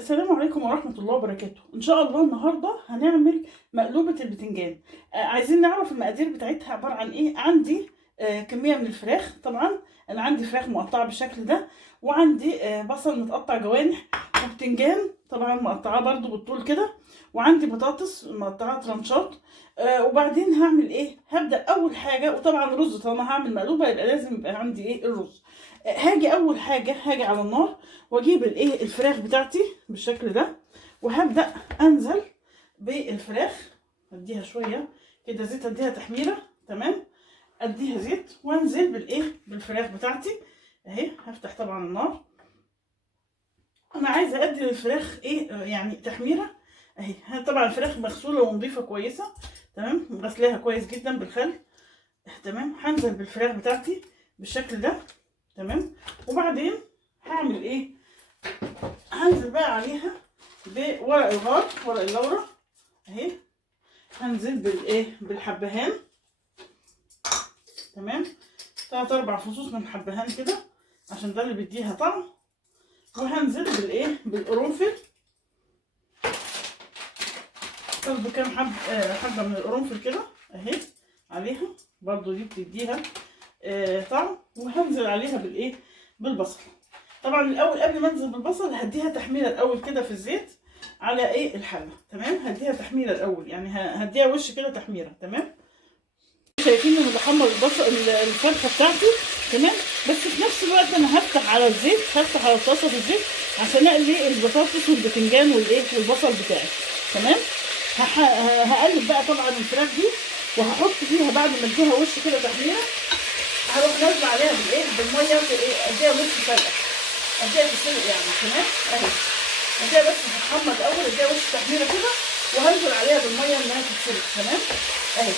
السلام عليكم ورحمة الله وبركاته. إن شاء الله النهاردة هنعمل مقلوبة البتنجان. عايزين نعرف المقادير بتاعتها عبارة عن إيه. عندي كمية من الفراخ. طبعا أنا عندي فراخ مقطعة بالشكل ده، وعندي بصل متقطع جوانح، وبتنجان طبعا مقطعاه برضو بالطول كده، وعندي بطاطس مقطعة ترانشات. وبعدين هعمل إيه؟ هبدأ أول حاجة، وطبعا رز طالما هعمل مقلوبة يبقى لازم يبقى عندي إيه؟ الرز. هاجي أول حاجة هاجي على النار واجيب الايه الفراخ بتاعتي بالشكل ده، وهبدا انزل بالفراخ، اديها شويه كده زيت، اديها تحميره. تمام، اديها زيت وانزل بالايه بالفراخ بتاعتي اهي. هفتح طبعا النار، انا عايزه ادي للفراخ ايه يعني تحميره اهي. طبعا الفراخ مغسوله ونظيفه كويسه، تمام، غسلاها كويس جدا بالخل. تمام، هنزل بالفراخ بتاعتي بالشكل ده. تمام، وبعدين هعمل ايه؟ هنزل بقى عليها بورق الغار، ورق اللورة اهي. هنزل بالايه بالحبهان. تمام، 3 4 فصوص من الحبهان كده عشان ده اللي بيديها طعم. وهنزل بالايه بالقرنفل، برضه كام حبه من القرنفل كده اهي عليها، برضه دي بتديها طعم. وهنزل عليها بالايه بالبصل. طبعا الاول قبل ما انزل بالبصل هديها تحميره الاول كده في الزيت على ايه الحله. تمام، هديها تحميره الاول، يعني هديها وش كده تحميره. تمام، شايفين ان بحمر البصل الفرخه بتاعتي. تمام، بس في نفس الوقت انا هفتح على الزيت، هفتح على الطاسه في الزيت عشان اقلي البطاطس والبتنجان والايه والبصل بتاعي. تمام، هقلب بقى طبعا الفراخ دي، وهحط فيها بعد ما اديها وش كده تحميره، هروح نازله عليها بالايه بالميه اديها نص سلقه، اديها تسلق يعني. تمام اهي، اديها بس هتحمر الاول، اديها وش تحميره كده، وهنزل عليها بالميه انها تتسلق. تمام اهي،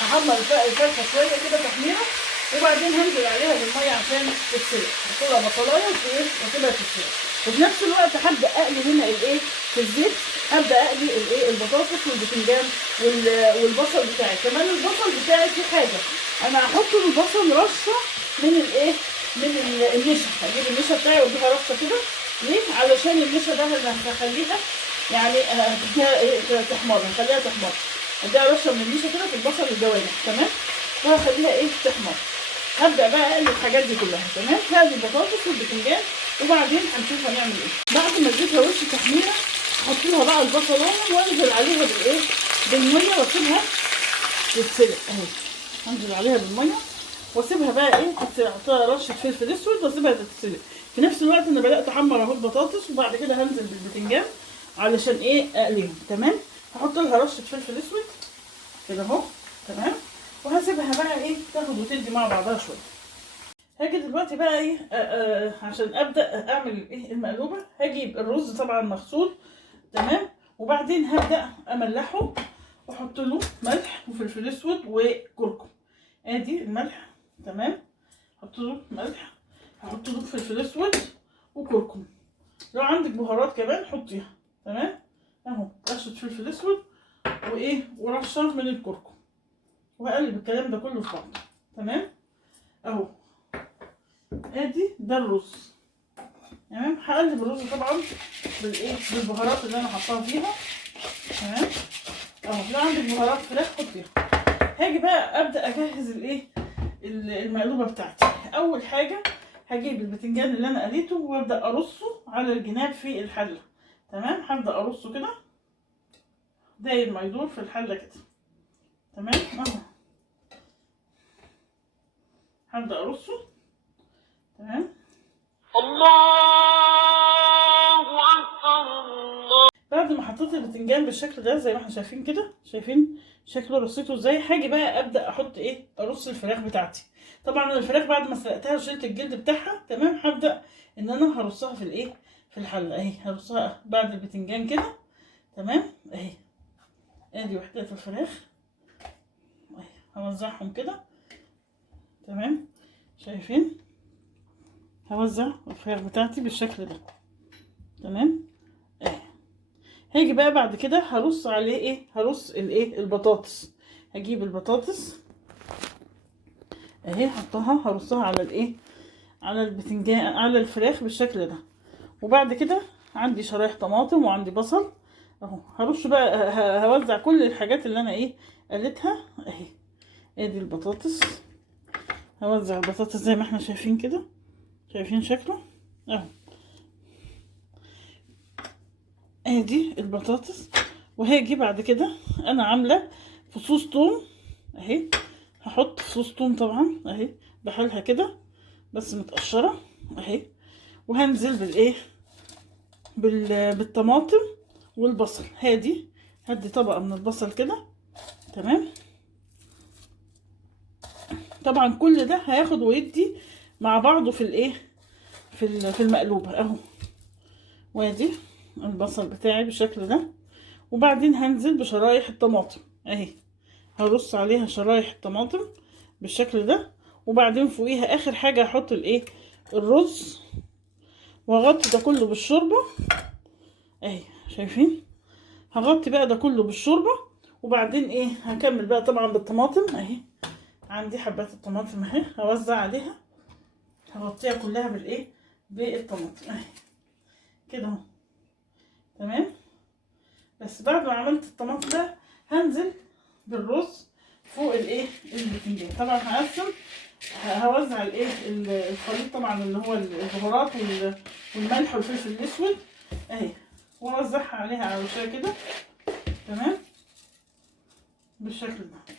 هحمر الفرخه شويه كده تحميره، وبعدين هنزل عليها بالميه عشان تتسلق. هاخدها بصلايه واسيبها تتسلق، وفي نفس الوقت هبدا اقلي هنا الايه في الزيت. هبدا اقلي الايه البطاطس والبتنجان والبصل بتاعي. كمان البصل بتاعي في حاجه، انا هحط البصل رشه من الايه من النشا. هجيب النشا بتاعي واديها رشه كده. ليه؟ علشان النشا ده اللي هخليها يعني تحمر، هخليها تحمر. اديها رشه من النشا كده في البصل الجوانح. تمام، وهخليها ايه تحمر. هبدا بقى اقلب الحاجات دي كلها. تمام، هذه البطاطس والبتنجان، وبعدين هنشوف هنعمل ايه. بعد ما اديتها وش تحميره احط لها بقى البصلايه وانزل عليها بالايه بالميه واسيبها تتسلق اهي. هنزل عليها بالميه واسيبها بقى ايه تتسلق، احطها رشه فلفل اسود واسيبها تتسلق. في نفس الوقت انا بدات احمر اهو البطاطس، وبعد كده هنزل بالبتنجان علشان ايه اقليهم. تمام، هحط لها رشه فلفل اسود كده اهو. تمام، وهسيبها بقى ايه تاخد وتدي مع بعضها شويه. هاجي دلوقتي بقى ايه عشان ابدا اعمل ايه المقلوبه. هجيب الرز طبعا مغسول. تمام، وبعدين هبدا املحه واحط له ملح وفلفل اسود وكركم. ادي الملح. تمام، احط له ملح، هحط له فلفل اسود وكركم. لو عندك بهارات كمان حطيها. تمام، اهو رشه فلفل اسود وايه ورشه من الكركم، وهقلب الكلام ده كله في بعض. تمام اهو، ادي ده الرز. تمام، هقلب الرز طبعا بالايه بالبهارات اللي انا حطاها فيها. تمام اهو، لو عندك بهارات فراخ حطيها. هاجي بقى ابدا اجهز الايه المقلوبه بتاعتي. اول حاجه هجيب البتنجان اللي انا قليته وابدا ارصه على الجناب في الحله. تمام، هبدا ارصه كده داير ما يدور في الحله كده. تمام اهو، هبدا ارصه. تمام، الله اكبر الله. بعد ما حطيت البتنجان بالشكل ده زي ما احنا شايفين كده، شايفين شكله رصيته ازاي. هاجي بقى ابدا احط ايه ارص الفراخ بتاعتي. طبعا الفراخ بعد ما سلقتها وشلت الجلد بتاعها. تمام، هبدا ان انا هرصها في الايه في الحله اهي. هرصها بعد البتنجان كده. تمام اهي، ادي وحدات الفراخ اهي، هوزعهم كده. تمام، شايفين هوزع الفراخ بتاعتي بالشكل ده. تمام اهي، هاجي بقى بعد كده هرص عليه ايه هرص الايه البطاطس. هجيب البطاطس اهي، هحطها هرصها على الايه على البتنجان على الفراخ بالشكل ده. وبعد كده عندي شرايح طماطم وعندي بصل اهو. هرش بقى هوزع كل الحاجات اللي انا ايه قلتها اهي. ادي البطاطس، هوزع البطاطس زي ما احنا شايفين كده، شايفين شكله اهو. ادي البطاطس. وهاجي بعد كده انا عامله فصوص توم اهي، هحط فصوص توم طبعا اهي بحالها كده بس متقشره اهي. وهنزل بالايه بالطماطم والبصل. هدي طبقه من البصل كده تمام. طبعا كل ده هياخد ويدي مع بعضه في الايه في المقلوبه اهو. وادي البصل بتاعي بالشكل ده. وبعدين هنزل بشرايح الطماطم اهي، هرص عليها شرايح الطماطم بالشكل ده. وبعدين فوقيها اخر حاجه هحط الايه الرز، وهغطي ده كله بالشوربه اهي شايفين. هغطي بقى ده كله بالشوربه. وبعدين ايه هكمل بقى طبعا بالطماطم اهي. عندي حبات الطماطم اهي هوزع عليها، هغطيها كلها بالايه بالطماطم اهي كده اهو تمام. بس بعد ما عملت الطماطم ده هنزل بالرز فوق الايه البتنجان. طبعا هقسم، هوزع الايه الخليط طبعا اللي هو البهارات والملح والفلفل الاسود اهي، واوزعها عليها على وشها كده تمام بالشكل ده.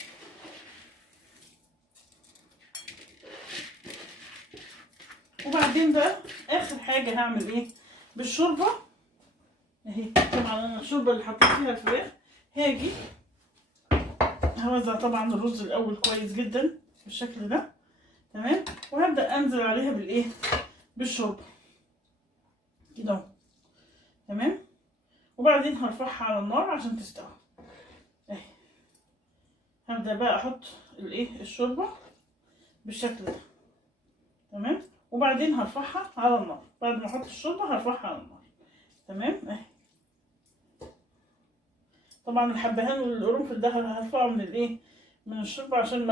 وبعدين بقى اخر حاجه هعمل ايه بالشوربه اهي. طبعا انا الشوربه اللي حطيت فيها الفراخ هاجي هوزع طبعا الرز الاول كويس جدا بالشكل ده تمام. وهبدا انزل عليها بالايه بالشوربه كده اهو تمام. وبعدين هرفعها على النار عشان تستوي اهي. هبدا بقى احط الايه الشوربه بالشكل ده تمام. وبعدين هرفعها على النار. بعد ما احط الشوربه هرفعها على النار تمام اهي. طبعا الحبهان والقرنفل ده هرفعه من الايه من الشوربه عشان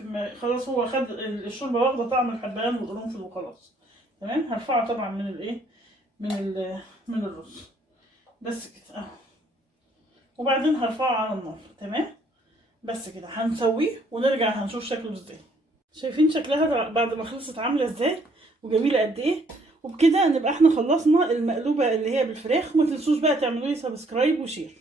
ما خلاص هو خد الشوربه واخده طعم الحبهان والقرنفل وخلاص تمام. هرفعه طبعا من الايه من الرز بس كده اهو. وبعدين هرفعه على النار تمام. بس كده هنسويه ونرجع هنشوف شكله ازاي. شايفين شكلها بعد ما خلصت عامله ازاي وجميله قد ايه. وبكده نبقى احنا خلصنا المقلوبه اللي هي بالفراخ. وما تنسوش بقى تعملوا لي سبسكرايب وشير.